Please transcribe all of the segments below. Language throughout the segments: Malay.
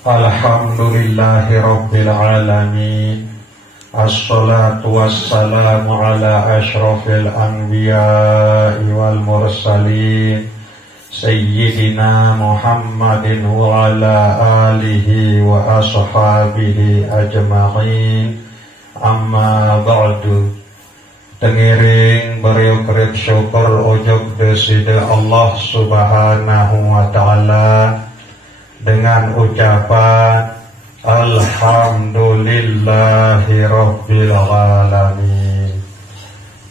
Alhamdulillahi Rabbil Alamin. Assalatu wassalamu ala ashrafil anbiya'i wal mursalin Sayyidina Muhammadin wa ala alihi wa ashabihi ajma'in. Amma ba'du. Tengiring beriuk-riuk syukur ujug deside Allah subhanahu wa ta'ala dengan ucapan Alhamdulillahi Rabbil Alamin.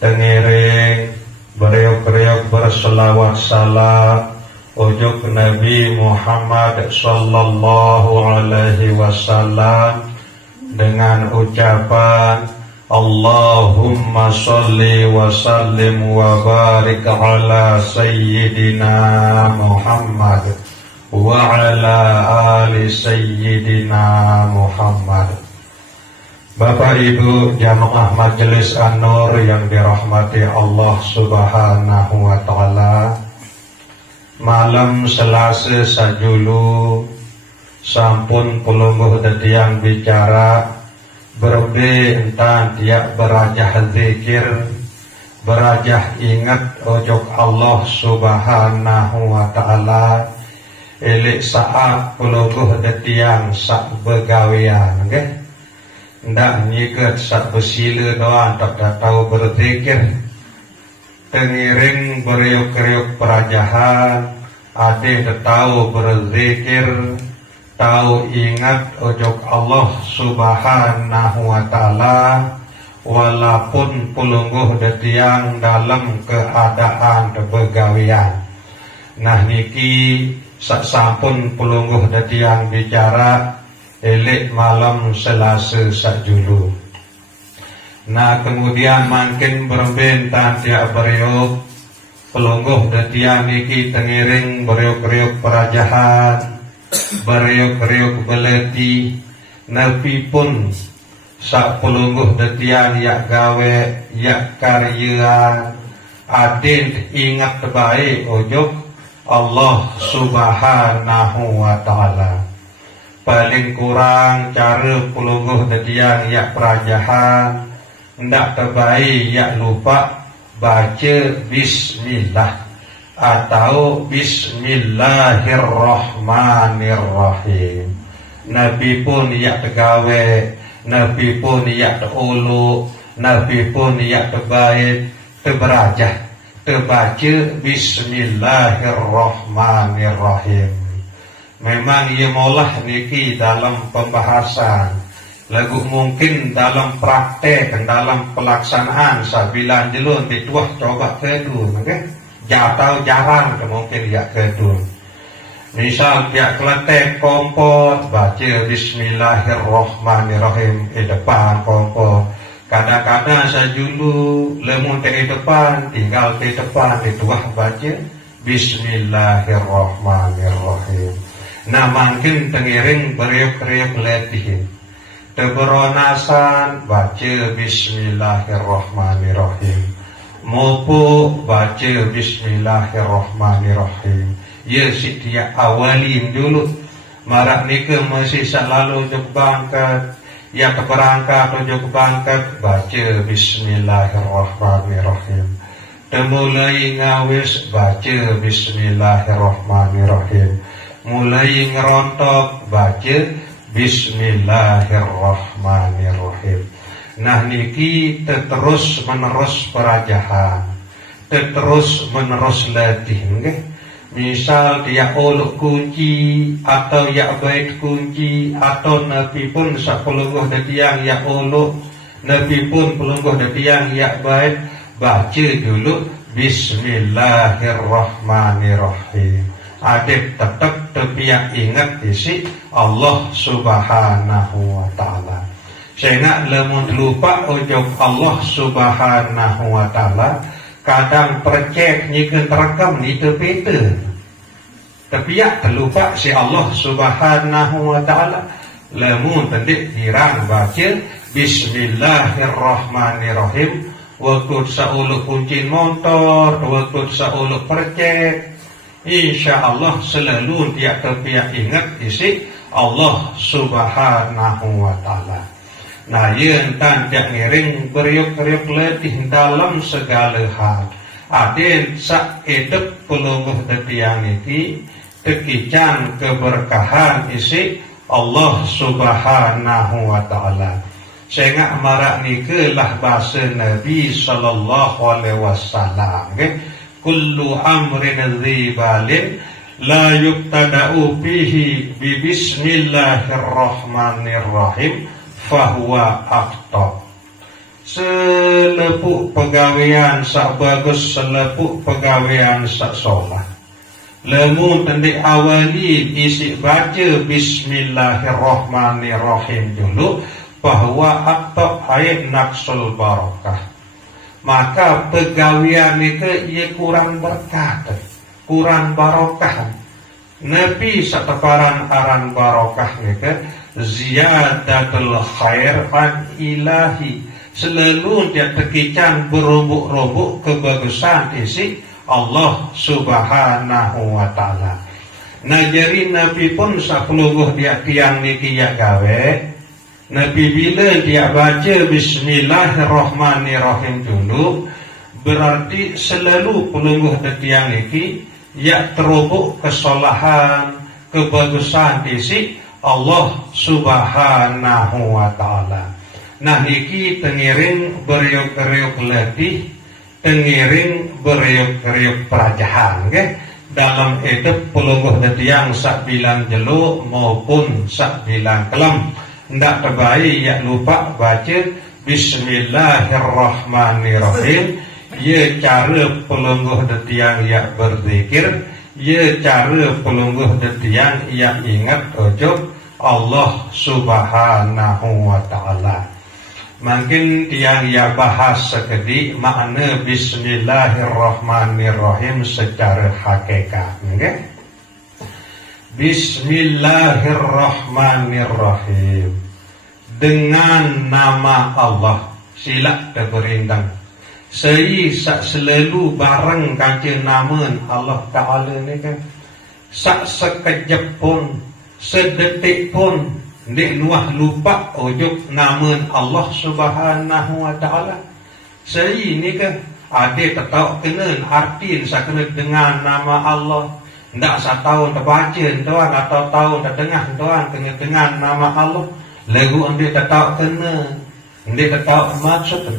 Tengiring beriuk-riuk berselawat salam ujug Nabi Muhammad sallallahu alaihi wasallam dengan ucapan Allahumma sholli wa sallim wa barik ala Sayyidina Muhammad wa ala ali Sayyidina Muhammad. Bapak Ibu jamaah Majelis An-Nur yang dirahmati Allah subhanahu wa ta'ala, malam Selasa sajulu sampun pulungguh detiang bicara berbe entan tiak berajah zikir, berajah ingat ojok Allah subhanahu wa ta'ala elik saat puluguh detiang sak begawian, okay? Ndak nyiket sak besila doang tak tahu berzikir. Tengiring beriuk-riuk perajahan ade tahu berzikir, tahu ingat ojok Allah subhanahu wa ta'ala walaupun pulungguh detiang dalam keadaan begawian. Nah niki sampun pulungguh detiang bicara elik malam Selasa sakjulu. Nah kemudian makin berbentan tiak beriuk pulungguh detiang niki tengiring beriuk-riuk perajahan, beriuk-riuk beleti nepi pun sak pulungguh detian yak gawe yak karya adin ingat baik ojok Allah subhanahu wa ta'ala. Paling kurang cara pulungguh detian yak perajahan ndak terbaik yak lupa baca bismillah atau bismillahirrahmanirrahim. Nabi pun yak tegawe, Nabi pun yak teulu, Nabi pun yak tebaik, teberajah, terbaca bismillahirrahmanirrahim. Memang ia maulah niki dalam pembahasan lagu mungkin dalam praktek dan dalam pelaksanaan sabilan jelun dituah coba kedua, okay? Jatau jarang mungkin ya kedua. Misal pihak keletek kompor baca bismillahirrahmanirrahim di depan kompor. Kadang-kadang sajulu lemun di depan tinggal di depan dituah baca bismillahirrahmanirrahim. Nah makin tengiring beriuk-riuk letihin teberonasan baca bismillahirrahmanirrahim. Mupu baca bismillahirrahmanirrahim. Ya setiap awalin dulu marak nika masih selalu juk bangkat ya keberangkat juk bangkat baca bismillahirrahmanirrahim. Temulai ngawis baca bismillahirrahmanirrahim. Mulai ngerontok baca bismillahirrahmanirrahim. Nah niki terus menerus perajahan, terus menerus latih, okay? Misal dia olok kunci atau ya bait kunci atau nabi pun sapulungguh detiang ya olok, nabi pun pulungguh detiang ya bait, baca dulu bismillahirrahmanirrahim. Adib tetap terpiak ingat isi Allah subhanahu wa ta'ala. Sehingga lemun lupa ujung Allah subhanahu wa ta'ala kadang percek nyikan terekam di tepita. Terpiak terlupa si Allah subhanahu wa ta'ala. Lemun tendik dirang baca bismillahirrahmanirrahim. Waktu sauluk kuncin motor, waktu sauluk percek insyaallah selalu dia terpiak ingat isi Allah Subhanahu wa taala. Nah, yen tan jak ngiring beriuk-riuk letih dalam segala hal. Aden sak edep pelungguh tetiang niki tekican keberkahan isi Allah Subhanahu wa taala. Sehingga marak nike lah bahasa Nabi sallallahu alaihi wasallam nggih, kullu amrin dzibalin la yuqtada'u fihi bi bismillahirrahmanirrahim fahuwa akhta. Selepuk pegawaian sak bagus, selepuk pegawaian sak solah, lemu tendik awali isi baca bismillahirrahmanirrahim dulu, bahwa akhta ayat naksul barakah, maka pegawaian itu ia kurang berkah, kurang barokah. Nabi sateparan aran barokah itu ziyadatul khair an ilahi, selalu dia tekican berubuk-rubuk kebagusan isi Allah Subhanahu wa taala. Nah, jadi Nabi pun sapuluh dia tiang niki ya gawe. Nabi bila dia baca bismillahirrahmanirrahim dulu, berarti selalu pelungguh tiang niki ya terubuk kesolahan, kebagusan isi Allah Subhanahu wa taala. Nah, niki tengiring beriuk-riuk letih, tengiring beriuk-riuk perajahan nggih, dalam itu pelungguh tiang sak bilang jelu maupun sak bilang kelem. Ndak terbaik ya lupa baca bismillahirrahmanirrahim. Ya cara pelungguh tiang ya berzikir, ya cara pelungguh tiang ya ingat ujub Allah Subhanahu wa taala. Mungkin tiang ya bahas sekedi makna bismillahirrahmanirrahim secara hakikat nggih. Bismillahirrahmanirrahim. Dengan nama Allah, sila berindang. Sei sak selalu bareng kancing namun Allah Ta'ala ni kan. Sak sekejap pun, sedetik pun, ndik nuah lupa ujuk namun Allah Subhanahu wa Ta'ala. Sei ni kan, ada tetap kena artiin sak kena dengan nama Allah. Ndak setahun terbaca tuan atau tahun terdengar tuan kena dengan nama Allah. Lagu anda tetap kena, anda tetap maksud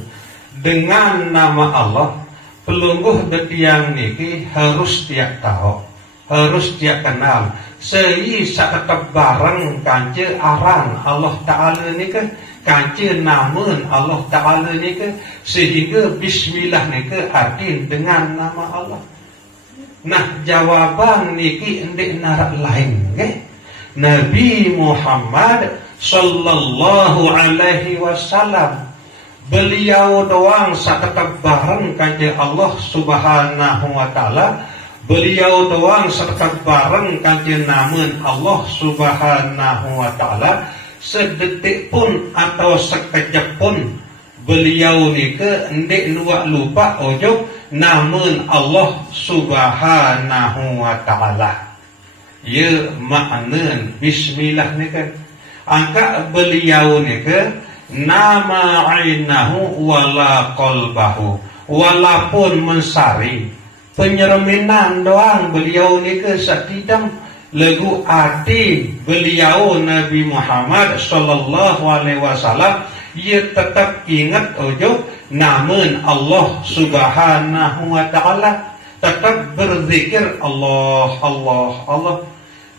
dengan nama Allah. Pelungguh betiang niki harus tiap tahu, harus tiap kenal. Sei sak tetap bareng kance aran Allah Ta'ala ni ke, kance namun Allah Ta'ala ni ke, sehingga bismillah ni ke arti dengan nama Allah. Nah, jawaban niki ndik narak lain nggih. Nabi Muhammad sallallahu alaihi wasallam, beliau doang sak tetap bareng kanjeng Allah Subhanahu wa taala. Beliau doang sak tetap bareng kanjeng namun Allah Subhanahu wa taala. Sedetik pun atau sekejap pun beliau nike ndik nuak lupa ujuk namun Allah Subhanahu wa taala. Ya makna bismillah ni kan, angka beliau ni ke nama ainahu wala qalbahu, walaupun mensari penyereminan doang beliau ni ke satidam lagu hati beliau Nabi Muhammad sallallahu alaihi wasallam, ia tetap ingat ujuk namun Allah Subhanahu wa taala, tetap berzikir Allah Allah Allah.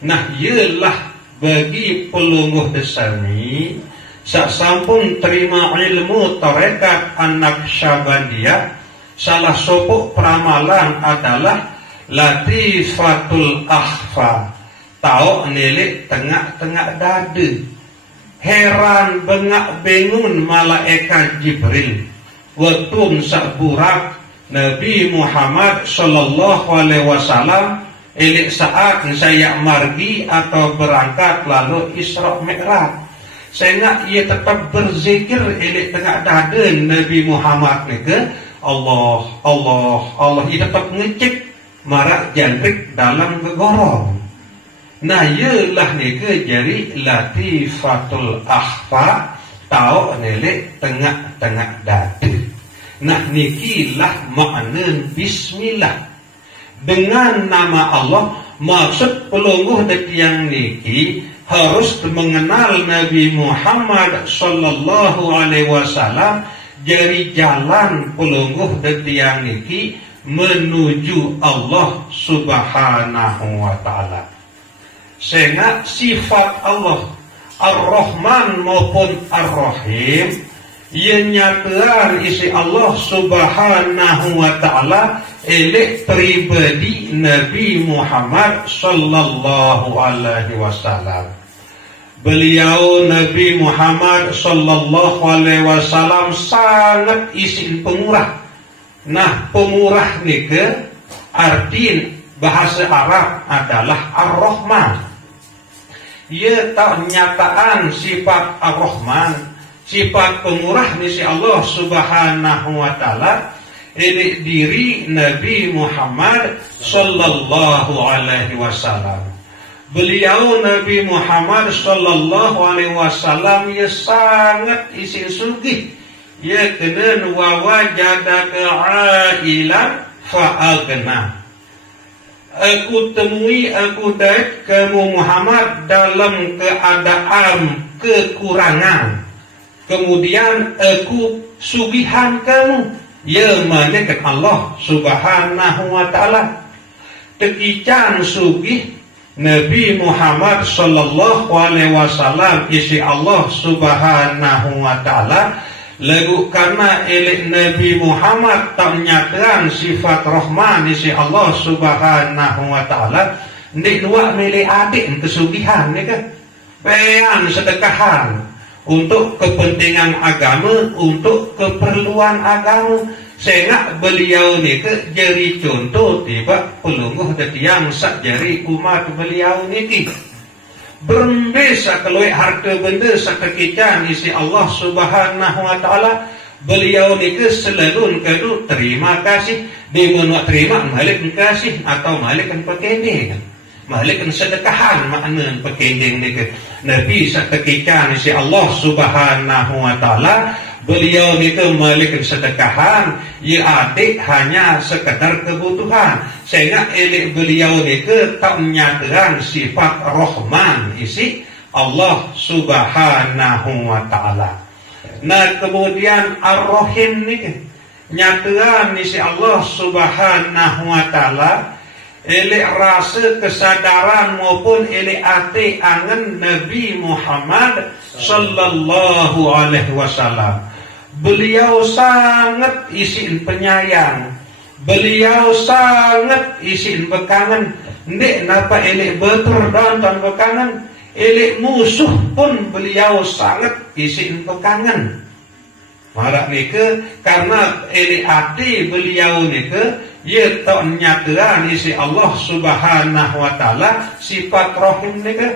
Nah, ialah bagi pelungguh desani sak sampun terima ilmu tarekat anak Syabandiyah, salah sopuk peramalan adalah latifatul akhfa, tahu nilik tengah-tengah dada. Heran bengak bengun malaikat Jibril waktu sak burak Nabi Muhammad sallallahu alaihi wasallam elik saat saya margi atau berangkat lalu Isra Mi'raj. Sehingga ia tetap berzikir elik tengah dada Nabi Muhammad ni ke Allah Allah Allah. Ia tetap ngecek marak jangkrik dalam gegorong. Nah yelah nike jadi latifatul akhfa tau nelek tengah-tengah dati. Nah nikilah makna bismillah. Dengan nama Allah, maksud pelungguh detiang niki harus mengenal Nabi Muhammad sallallahu alaihi wasallam dari jalan pelungguh detiang niki menuju Allah subhanahu wa ta'ala. Sehingga sifat Allah Ar-Rahman maupun Ar-Rahim ia nyatakan isi Allah subhanahu wa ta'ala elek pribadi Nabi Muhammad sallallahu alaihi wasallam. Beliau Nabi Muhammad sallallahu alaihi wasallam sangat isin pemurah. Nah pemurah ni ke arti bahasa Arab adalah Ar-Rahman. Ia tak nyataan sifat Ar-Rahman, sifat pemurah ni si Allah subhanahu wa ta'ala ini diri Nabi Muhammad sallallahu alaihi wasallam. Beliau Nabi Muhammad sallallahu alaihi wasallam ia sangat isin sugih. Ia kena wawajadaka ailan fa'agna. Aku temui aku dapat kamu Muhammad dalam keadaan kekurangan. Kemudian aku sugihan kamu. Ya malaikat Allah subhanahu wa ta'ala. Tekican sugih Nabi Muhammad sallallahu alaihi wasallam isi Allah subhanahu wa ta'ala. Lagu karena elek Nabi Muhammad tak menyatakan sifat Rahman isi Allah subhanahu wa ta'ala. Ndik nuak milih adik kesugihan ni kan. Bayan sedekahan untuk kepentingan agama, untuk keperluan agama. Sehingga beliau ni ke jadi contoh tiba pelungguh detiang sak jari umat beliau ni berembesa keluar harta benda sakekican isi Allah subhanahu wa ta'ala. Beliau ni ke selalu kadu terima kasih. Dia menuak terima malik kasih atau malik pekending. Malik sedekahan makna pekending ni ke. Nabi sakekican isi Allah subhanahu wa ta'ala. Beliau ni ke malik sedekahan. Ya adik hanya sekadar kebutuhan. Sehingga elik beliau ni ke tak menyatakan sifat Rahman isi Allah subhanahu wa ta'ala. Nah kemudian Ar-Rahim ni ke nyatakan isi Allah subhanahu wa ta'ala. Elik rasa kesadaran maupun elik hati angan Nabi Muhammad sallallahu alaihi wasallam. Beliau sangat isin penyayang. Beliau sangat isin bekangan. Ndik napa elek betul dan bekangan. Elek musuh pun beliau sangat isin bekangan. Marak ni ke karena elek hati beliau ni ke ia tak nyatakan isi Allah subhanahu wa ta'ala sifat Rahim ni ke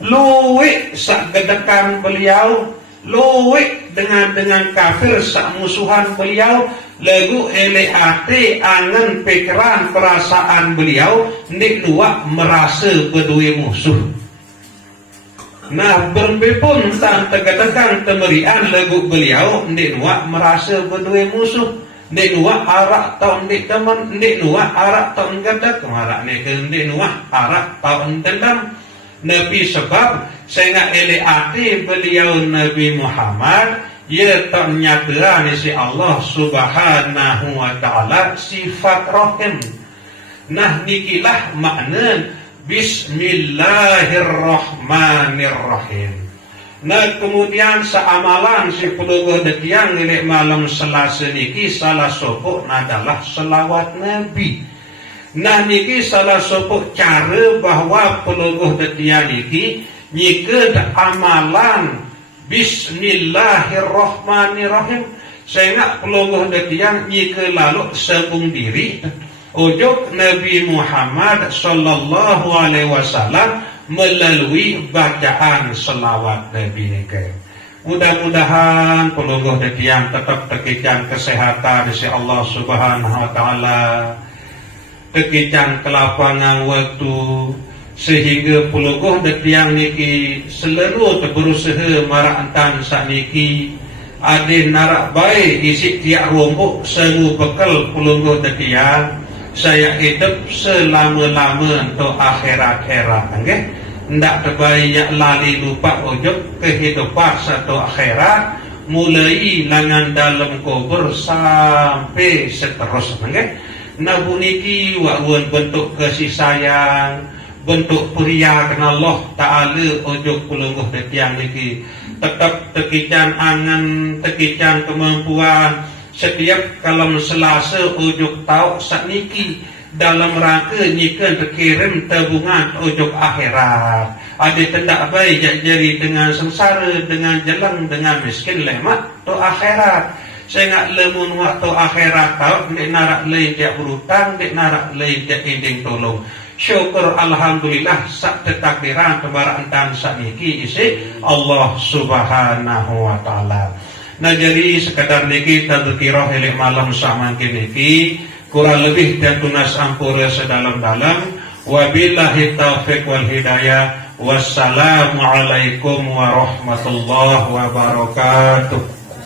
luwik sak gedekan beliau, luwik dengan kafir sak musuhan beliau. Lagu elek hati angan pikiran perasaan beliau ndik luak merasa berdua musuh. Nah berpepun tak terkatakan temerian lagu beliau ndik luak merasa berdua musuh. Ndik luak arak tau ndik teman, ndik luak arak tau ngadak marak ni ke ndik luak arak tau dendam. Nabi sebab sehingga elek hati beliau Nabi Muhammad ia tak menyatakan isi Allah subhanahu wa ta'ala sifat Rahim. Nah nikilah makna Bismillahirrahmanirrahim. Nah kemudian seamalan si pelungguh detiang nilai malam Selasa niki salah sopok adalah selawat Nabi. Nah niki salah sopok cara bahawa pelungguh detiang niki nyiked amalan Bismillahirrahmanirrahim. Sehingga pelungguh detiang nyike lalu sebung diri ujuk Nabi Muhammad sallallahu alaihi wasallam melalui bacaan selawat Nabi nike. Mudah-mudahan pelungguh detiang tetap tekikan kesehatan dari Allah subhanahu wa ta'ala. kekican kelapangan waktu sehingga puluh detiang niki seluruh berusaha marak sakniki ade narak baik isi tiak rombok seru bekal puluh detiang saya hidup selama-lama untuk akhirat-akhirat okay? Ndak terbaik lali lupa ujub kehidupan satu akhirat mulai langan dalam kubur sampai seterusnya okay? Nabu niki wakun bentuk kasih sayang bentuk pria kena Allah Ta'ala ujub puluh detiang niki tetap tekican angan tekican kemampuan setiap kalam selasa ujuk tahu sakniki dalam rangka nyikan terkirim tabungan ujuk akhirat ada tendak baik jadi dengan sengsara dengan jalan dengan miskin lemat tu akhirat saya nak lemun waktu akhirat tahu dek narak lain dia berutang dek narak lain dia inding tolong syukur alhamdulillah sak tetakdiran kebaraan dan sakniki isi Allah Subhanahu wa taala. Nah jadi sekadar niki tadzkirah elek malam samangkin niki kurang lebih dan tunas ampura sedalam-dalam wabillahi taufiq wal hidayah wassalamu alaikum warahmatullahi wabarakatuh.